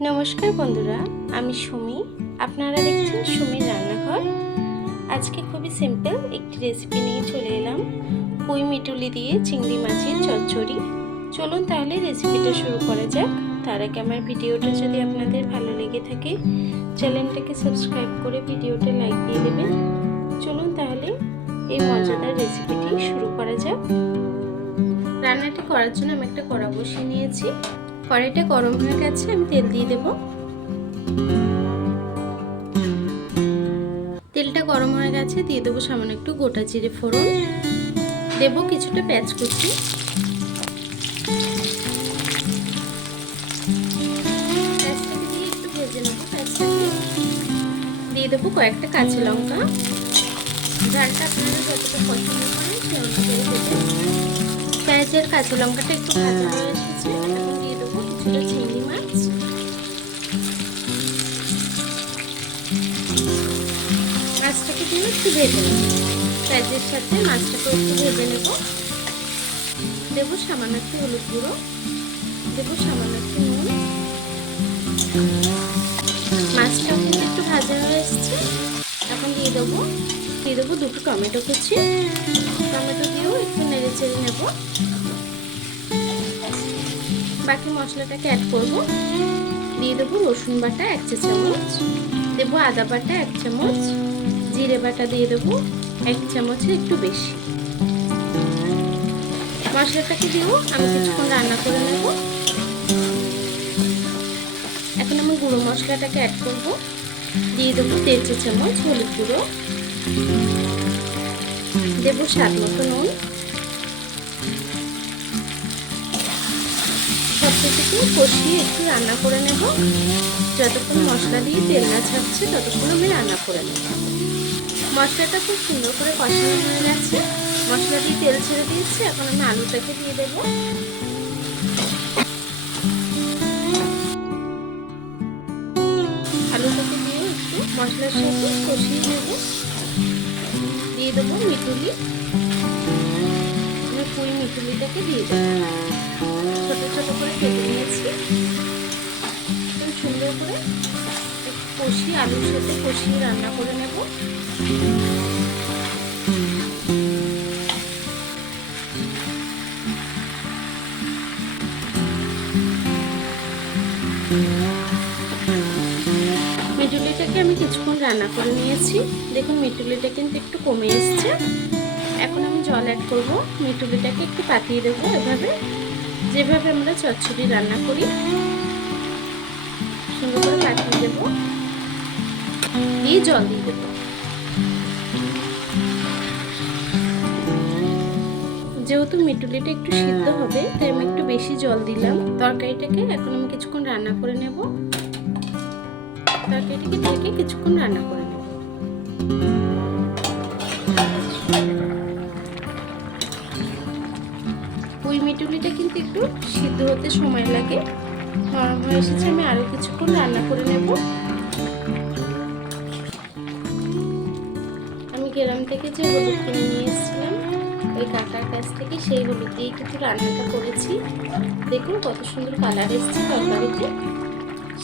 নমস্কার বন্ধুরা, আমি সুমি। আপনারা দেখছেন সুমির রান্নাঘর। আজকে খুবই সিম্পল একটি রেসিপি নিয়ে চলে এলাম, পুঁই মিটুলি দিয়ে চিংড়ি মাছের চচ্চড়ি। চলুন তাহলে রেসিপিটা শুরু করা যাক। তার আগে আমার ভিডিওটা যদি আপনাদের ভালো লেগে থাকে, চ্যানেলটাকে সাবস্ক্রাইব করে ভিডিওটা লাইক দিয়ে দেবেন। চলুন তাহলে এই মজাদার রেসিপিটি শুরু করা যাক। রান্নাটি করার জন্য আমি একটা কড়া বসিয়ে নিয়েছি। কড়াইটা গরম হয়ে গেছে, আমি তেল দিয়ে দেব। তেলটা গরম হয়ে গেছে, দিয়ে দেবো সামান্য একটু গোটা জিরে ফোড়ন, দেবো কিছুটা পেঁয়াজ কুচি, পেঁয়াজটাকে দিয়ে একটু ভেজে নেব। পেঁয়াজটাকে দিয়ে দেবো কয়েকটা কাঁচা লঙ্কা। ঝালটা আপনারা যতটা পছন্দ করেন সেই অনুযায়ী দেবেন। পেঁয়াজের কাঁচা লঙ্কাটা একটু ভাজা হয়ে এসেছে, এখন দিয়ে দেবো কিছুটা চিংড়ি মাছ। মাছটাকে দিয়ে একটু ভেজে নেব, পেঁয়াজের সাথে মাছটাকে একটু ভেজে নেব। দেবো সামান্য একটু হলুদ গুঁড়ো, দেবো সামান্য একটু নুন। মাছটাও কিন্তু একটু ভাজা হয়ে এসেছে, এখন দিয়ে দেবো দুটো টমেটো কুচি। টমেটো দিয়েও একটু নেড়ে চেড়ে নেব। বাকি মশলাটাকে অ্যাড করব। দিয়ে দেবো রসুন বাটা 1 চা চামচ, দেবো আদা বাটা 1 চামচ, জিরে বাটা দিয়ে দেবো 1 চামচের একটু বেশি। মশলাটাকে দিয়েও আমি কিছুক্ষণ রান্না করে নেব। এখন আমি গুঁড়ো মশলাটাকে অ্যাড করব। দিয়ে দেবো 1.5 চা চামচ হলুদ গুঁড়ো, দেবো স্বাদ মতো নুন। সবকিছুকে কষিয়ে একটু রান্না করে নেব। যতক্ষণ মশলা দিয়ে তেল না ছাড়ছে ততক্ষণ আমি রান্না করে নেব। মশলাটা খুব সুন্দর করে কষানো হয়ে গেছে, মশলা দিয়ে তেল ছেড়ে দিয়েছি। এখন আমি আলুটাকে দিয়ে দেবো। আলুটাকে দিয়ে একটু মশলার সাথে কষিয়ে নেব। দিয়ে দেবো মিটুলি, আমি পুঁই মিটুলিটাকে দিয়ে দেবো। ছোট ছোট করে কেটে নিয়েছি। খুব সুন্দর করে কষিয়ে আলুর সাথে কষিয়ে রান্না করে নেব। মিটুলিটাকে আমি কিছুক্ষণ রান্না করে নিয়েছি। দেখুন মিটুলিটা কিন্তু একটু কমে এসছে। এখন আমি জল অ্যাড করব। মিটুলিটাকে একটু পাতিয়ে দেবো, এভাবে যেভাবে আমরা চচ্চড়ি রান্না করি সুন্দর করে পাতিয়ে দেবো, দিয়ে জল দিয়ে দেবো। যেহেতু মিটুলিটা একটু সিদ্ধ হবে তাই আমি একটু বেশি জল দিলাম তরকারিটাকে। এখন আমি কিছুক্ষণ রান্না করে নেব। তরকারিটাকে ঢেকে কিছুক্ষণ রান্না করে নেব। পুঁই মিটুলিটা কিন্তু একটু সিদ্ধ হতে সময় লাগে। নরম হয়ে এসেছে, আমি আরো কিছুক্ষণ রান্না করে নেব। আমি গ্রাম থেকে যে হলুদ কিনে নিয়ে এসেছিলাম ওই কাকার কাছ থেকে, সেই হলুদ দিয়ে কিন্তু রান্নাটা করেছি। দেখুন কত সুন্দর কালার এসেছে তরকারিতে।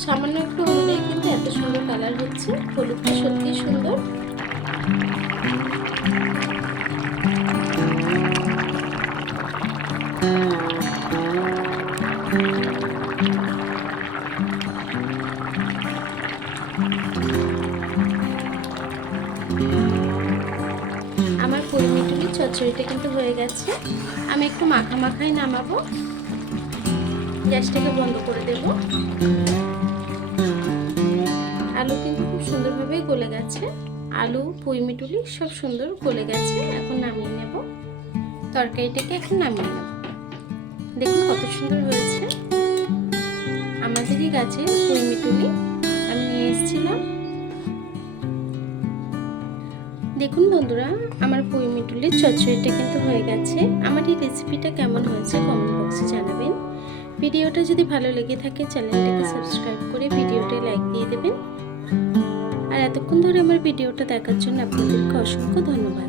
সামান্য একটু হলুদে কিন্তু এত সুন্দর কালার হচ্ছে। হলুদটা সত্যি সুন্দর। আমার পুঁই মিটুলি চচ্চড়িটা কিন্তু হয়ে গেছে। আমি একটু মাখা মাখাই নামাবো। গ্যাসটাকে বন্ধ করে দেব। আলু কিন্তু খুব সুন্দরভাবে গলে গেছে। আলু পুঁই মিটুলি সব সুন্দর গলে গেছে। এখন নামিয়ে নেব। তরকারিটাকে এখন নামিয়ে নেব। দেখুন কত সুন্দর হয়েছে। আমাদেরই গাছে পুঁই মিটুলি আমি নিয়ে এসেছিলাম। দেখুন বন্ধুরা, আমার পুঁই মিটুলির চচ্চড়িটা কিন্তু হয়ে গেছে। আমার এই রেসিপিটা কেমন হয়েছে কমেন্ট বক্সে জানাবেন। ভিডিওটা যদি ভালো লেগে থাকে চ্যানেলটাকে সাবস্ক্রাইব করে ভিডিওটা লাইক দিয়ে দেবেন। আর এতক্ষণ ধরে আমার ভিডিওটা দেখার জন্য আপনাদেরকে অসংখ্য ধন্যবাদ।